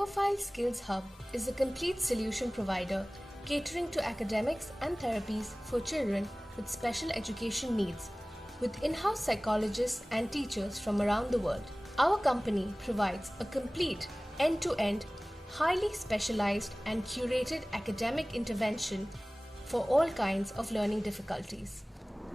Linguaphile Skills Hub is a complete solution provider catering to academics and therapies for children with special education needs, with in-house psychologists and teachers from around the world. Our company provides a complete end-to-end, highly specialized and curated academic intervention for all kinds of learning difficulties.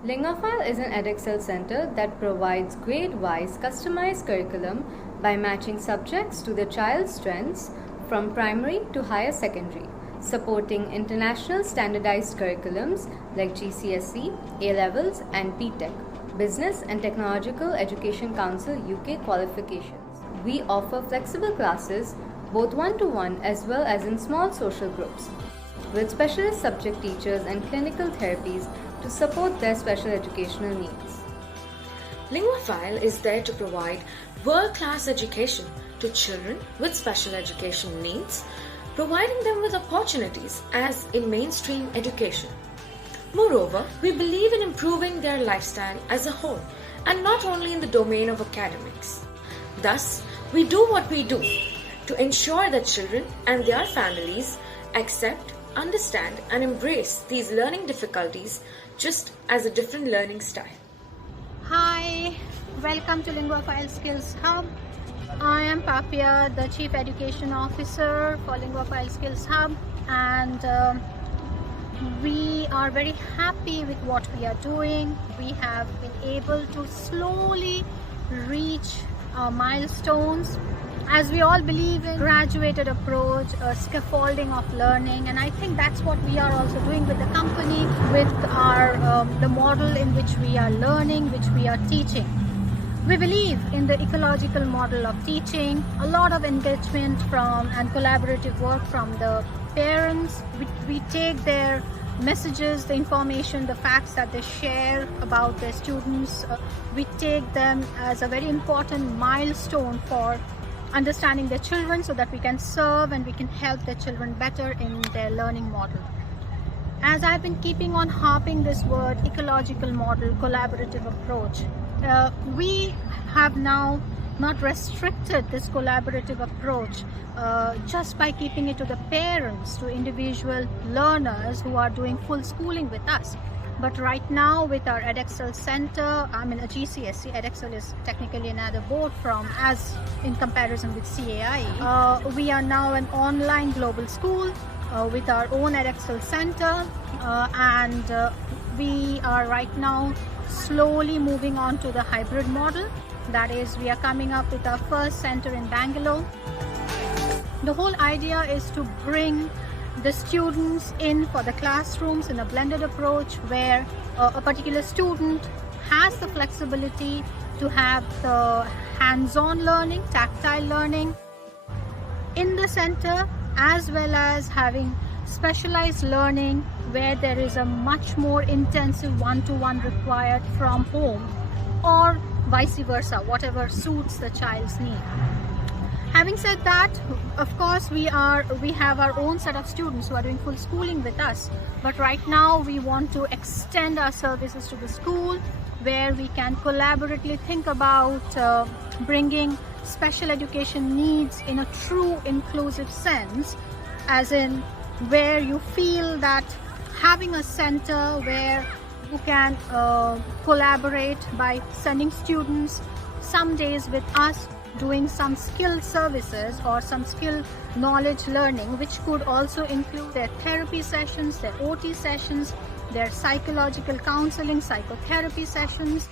Linguaphile is an Edexcel center that provides grade-wise customized curriculum by matching subjects to the child's strengths from primary to higher secondary, supporting international standardized curriculums like GCSE, A-levels and BTEC, Business and Technological Education Council UK qualifications. We offer flexible classes, both one-to-one as well as in small social groups, with specialist subject teachers and clinical therapies to support their special educational needs. Linguaphile is there to provide world-class education to children with special education needs, providing them with opportunities as in mainstream education. Moreover, we believe in improving their lifestyle as a whole and not only in the domain of academics. Thus, we do what we do to ensure that children and their families accept, understand and embrace these learning difficulties just as a different learning style. Hi, welcome to Linguaphile Skills Hub. I am Papia, the Chief Education Officer for Linguaphile Skills Hub, and we are very happy with what we are doing. We have been able to slowly reach milestones, as we all believe in graduated approach, a scaffolding of learning, and I think that's what we are also doing with the company, with our the model in which we are learning, which we are teaching. We believe in the ecological model of teaching, a lot of engagement from and collaborative work from the parents. We take their messages, the information, the facts that they share about their students. We take them as a very important milestone for understanding their children so that we can serve and we can help their children better in their learning model. As I've been keeping on harping this word, ecological model, collaborative approach, we have now not restricted this collaborative approach just by keeping it to the parents, to individual learners who are doing full schooling with us. But right now with our Edexcel Center, I mean a GCSE, Edexcel is technically another board from, as in comparison with CAI. We are now an online global school with our own Edexcel Center, and we are right now slowly moving on to the hybrid model. That is, we are coming up with our first center in Bangalore. The whole idea is to bring the students in for the classrooms in a blended approach where a particular student has the flexibility to have the hands-on learning, tactile learning in the center, as well as having specialized learning where there is a much more intensive one-to-one required from home, or vice versa, whatever suits the child's need. Having said that, of course, we have our own set of students who are doing full schooling with us. But right now, we want to extend our services to the school, where we can collaboratively think about bringing special education needs in a true inclusive sense, as in where you feel that having a center where you can collaborate by sending students some days with us, doing some skill services or some skill knowledge learning, which could also include their therapy sessions, their OT sessions, their psychological counseling, psychotherapy sessions,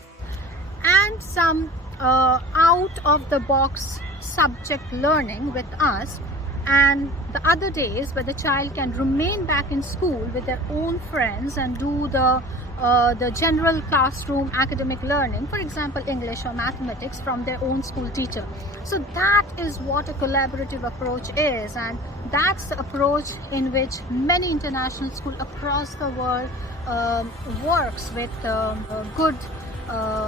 and some out-of-the-box subject learning with us. And the other days where the child can remain back in school with their own friends and do the general classroom academic learning, for example English or mathematics, from their own school teacher. So that is what a collaborative approach is, and that's the approach in which many international schools across the world works with good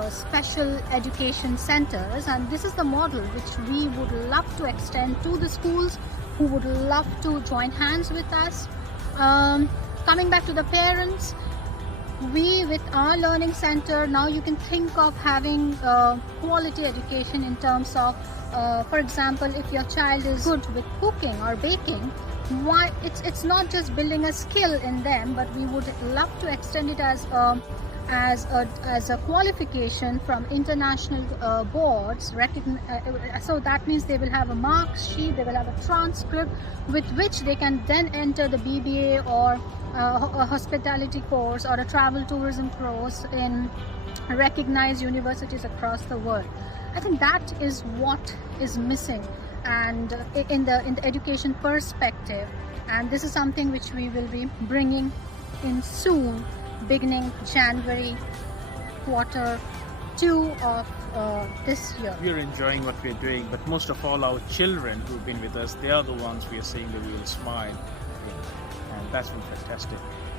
special education centers. And this is the model which we would love to extend to the schools who would love to join hands with us. Coming back to the parents, We, with our learning center, now you can think of having quality education in terms of, for example, if your child is good with cooking or baking, why it's not just building a skill in them, but we would love to extend it as a qualification from international boards. So that means they will have a mark sheet, they will have a transcript with which they can then enter the BBA or a hospitality course or a travel tourism course in recognized universities across the world. I think that is what is missing, and in the education perspective, and this is something which we will be bringing in soon, beginning January Q2 of this year. We are enjoying what we are doing, but most of all our children who've been with us, they are the ones we are seeing the real smile in, and that's been fantastic.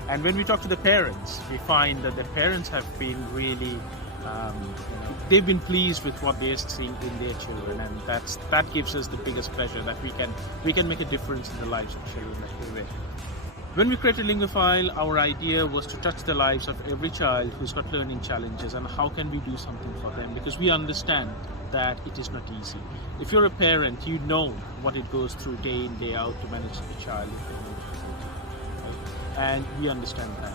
And when we talk to the parents, we find that the parents have been really they've been pleased with what they're seeing in their children, and that gives us the biggest pleasure that we can make a difference in the lives of children that we're with. When we created Linguaphile, our idea was to touch the lives of every child who's got learning challenges, and how can we do something for them, because we understand that it is not easy. If you're a parent, you know what it goes through day in, day out to manage a child with learning difficulties, and we understand that.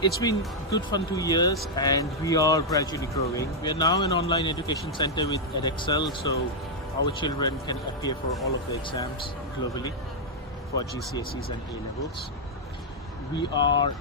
It's been good fun 2 years, and we are gradually growing. We are now an online education center with Edexcel, so our children can appear for all of the exams globally for GCSEs and A-levels. We are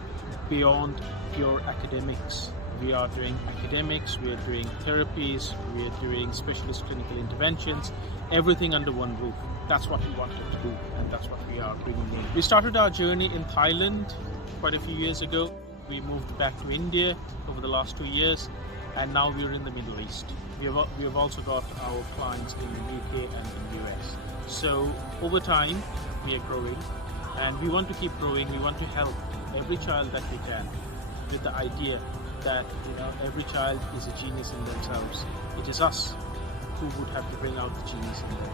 beyond pure academics. We are doing academics, we are doing therapies, we are doing specialist clinical interventions, everything under one roof. That's what we wanted to do, and that's what we are bringing in. We started our journey in Thailand quite a few years ago. We moved back to India over the last 2 years, and now we're in the Middle East. We have also got our clients in the UK and in the US. So over time, we are growing, and we want to keep growing. We want to help every child that we can, with the idea that every child is a genius in themselves. It is us who would have to bring out the genius in them.